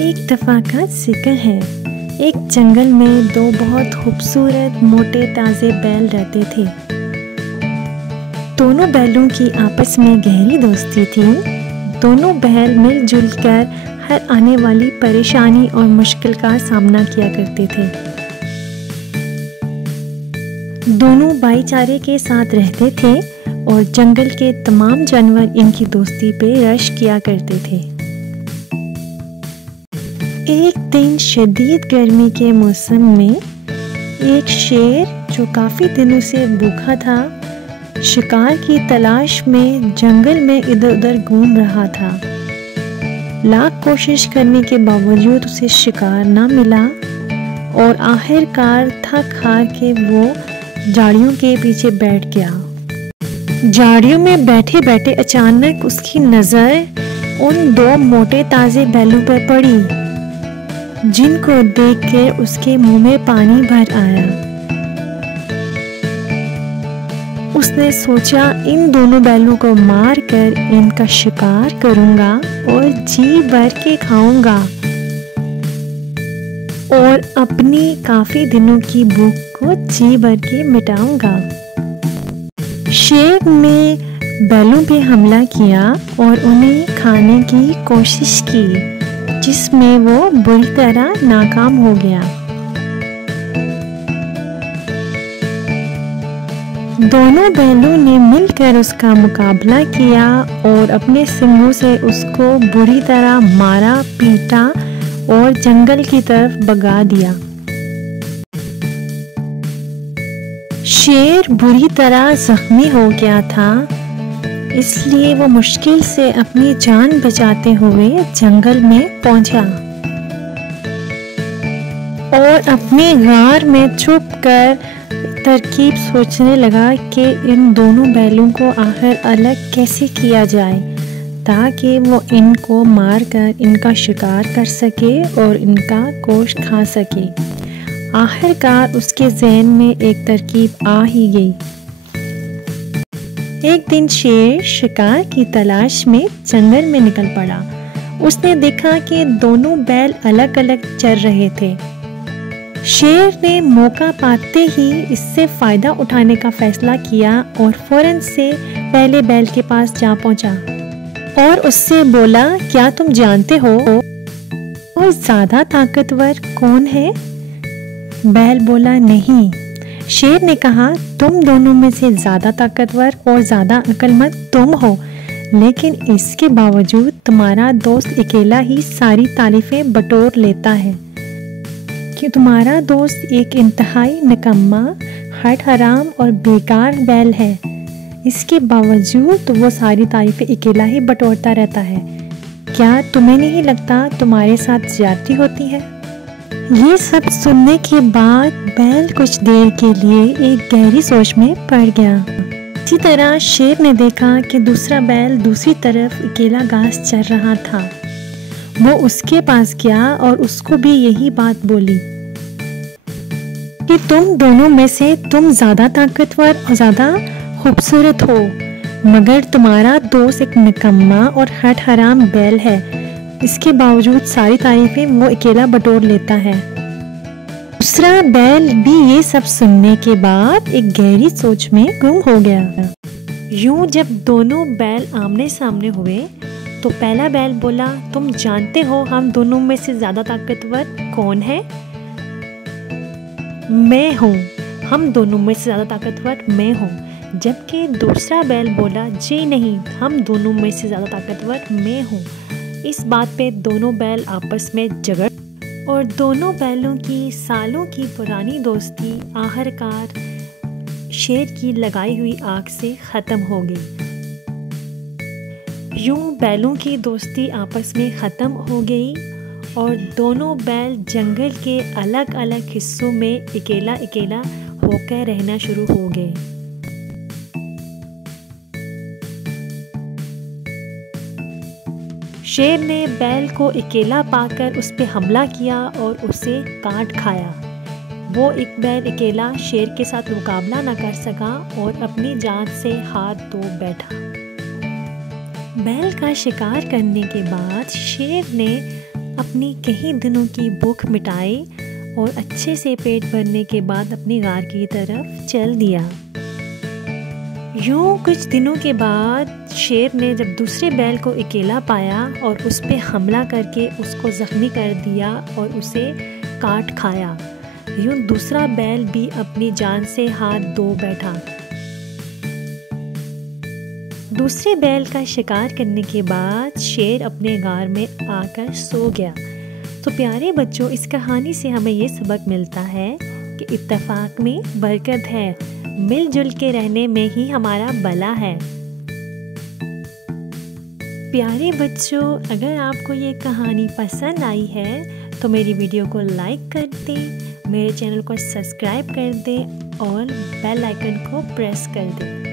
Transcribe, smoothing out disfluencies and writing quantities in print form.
एक दफ़ा का जिक्र है। एक जंगल में दो बहुत खूबसूरत मोटे ताज़े बैल रहते थे। दोनों बैलों की आपस में गहरी दोस्ती थी। दोनों बैल मिलजुल कर हर आने वाली परेशानी और मुश्किल का सामना किया करते थे। दोनों भाईचारे के साथ रहते थे और जंगल के तमाम जानवर इनकी दोस्ती पे रश किया करते थे। एक दिन शदीद गर्मी के मौसम में एक शेर जो काफ़ी दिनों से भूखा था, शिकार की तलाश में जंगल में इधर उधर घूम रहा था। लाख कोशिश करने के बावजूद उसे शिकार ना मिला और आखिरकार थक हार के वो झाड़ियों के पीछे बैठ गया। झाड़ियों में बैठे बैठे अचानक उसकी नज़र उन दो मोटे ताज़े बैलों पर पड़ी, जिनको देखकर उसके मुंह में पानी भर आया। उसने सोचा, इन दोनों बैलों को मार कर इनका शिकार करूंगा और जी भर के खाऊंगा और अपनी काफी दिनों की भूख को जी भर के मिटाऊंगा। शेर ने बैलों पे हमला किया और उन्हें खाने की कोशिश की, जिसमें वो बुरी तरह नाकाम हो गया। दोनों बैलों ने मिलकर उसका मुकाबला किया और अपने सींगों से उसको बुरी तरह मारा, पीटा और जंगल की तरफ भगा दिया। शेर बुरी तरह जख्मी हो गया था, इसलिए वो मुश्किल से अपनी जान बचाते हुए जंगल में पहुंचा और अपने गार में छुपकर तरकीब सोचने लगा कि इन दोनों बैलों को आखिर अलग कैसे किया जाए ताकि वो इनको मारकर इनका शिकार कर सके और इनका गोश्त खा सके। आखिरकार उसके ज़हन में एक तरकीब आ ही गई। एक दिन शेर शिकार की तलाश में जंगल में निकल पड़ा। उसने देखा कि दोनों बैल अलग अलग चल रहे थे। शेर ने मौका पाते ही इससे फायदा उठाने का फैसला किया और फौरन से पहले बैल के पास जा पहुंचा और उससे बोला, क्या तुम जानते हो और ज्यादा ताकतवर कौन है? बैल बोला, नहीं। शेर ने कहा, तुम दोनों में से ज्यादा ताकतवर और ज्यादा अक्लमंद तुम हो, लेकिन इसके बावजूद तुम्हारा दोस्त अकेला ही सारी तारीफें बटोर लेता है कि तुम्हारा दोस्त एक इंतहाई निकम्मा, हठ हराम और बेकार बैल है। इसके बावजूद वो सारी तारीफें अकेला ही बटोरता रहता है। क्या तुम्हें नहीं लगता तुम्हारे साथ ज्यादती होती है? ये सब सुनने के बाद बैल कुछ देर के लिए एक गहरी सोच में पड़ गया। इसी तरह शेर ने देखा कि दूसरा बैल दूसरी तरफ अकेला घास चर रहा था। वो उसके पास गया और उसको भी यही बात बोली कि तुम दोनों में से तुम ज्यादा ताकतवर और ज्यादा खूबसूरत हो, मगर तुम्हारा दोस्त एक निकम्मा और हठ हराम बैल है। इसके बावजूद सारी तारीफें वो अकेला बटोर लेता है। दूसरा बैल भी ये सब सुनने के बाद एक गहरी सोच में गुम हो गया। यूं जब दोनों बैल आमने सामने हुए तो पहला बैल बोला, तुम जानते हो हम दोनों में से ज्यादा ताकतवर कौन है? मैं हूँ। हम दोनों में से ज्यादा ताकतवर मैं हूँ। जबकि दूसरा बैल बोला, जी नहीं, हम दोनों में से ज्यादा ताकतवर मैं हूँ। इस बात पे दोनों बैल आपस में झगड़ और दोनों बैलों की सालों की पुरानी दोस्ती आखिरकार शेर की लगाई हुई आग से ख़त्म हो गई। यूं बैलों की दोस्ती आपस में ख़त्म हो गई और दोनों बैल जंगल के अलग अलग हिस्सों में अकेला अकेला होकर रहना शुरू हो गए। शेर ने बैल को अकेला पाकर उस पे हमला किया और उसे काट खाया। वो एक बैल अकेला शेर के साथ मुकाबला न कर सका और अपनी जान से हाथ धो बैठा। बैल का शिकार करने के बाद शेर ने अपनी कई दिनों की भूख मिटाई और अच्छे से पेट भरने के बाद अपनी गार की तरफ चल दिया। यूँ कुछ दिनों के बाद शेर ने जब दूसरे बैल को अकेला पाया और उस पे हमला करके उसको जख्मी कर दिया और उसे काट खाया। यूँ दूसरा बैल भी अपनी जान से हाथ धो बैठा। दूसरे बैल का शिकार करने के बाद शेर अपने गार में आकर सो गया। तो प्यारे बच्चों, इस कहानी से हमें ये सबक मिलता है कि इत्तेफाक में बरकत है, मिलजुल के रहने में ही हमारा भला है। प्यारे बच्चों, अगर आपको ये कहानी पसंद आई है तो मेरी वीडियो को लाइक कर दें, मेरे चैनल को सब्सक्राइब कर दें और बेल आइकन को प्रेस कर दें।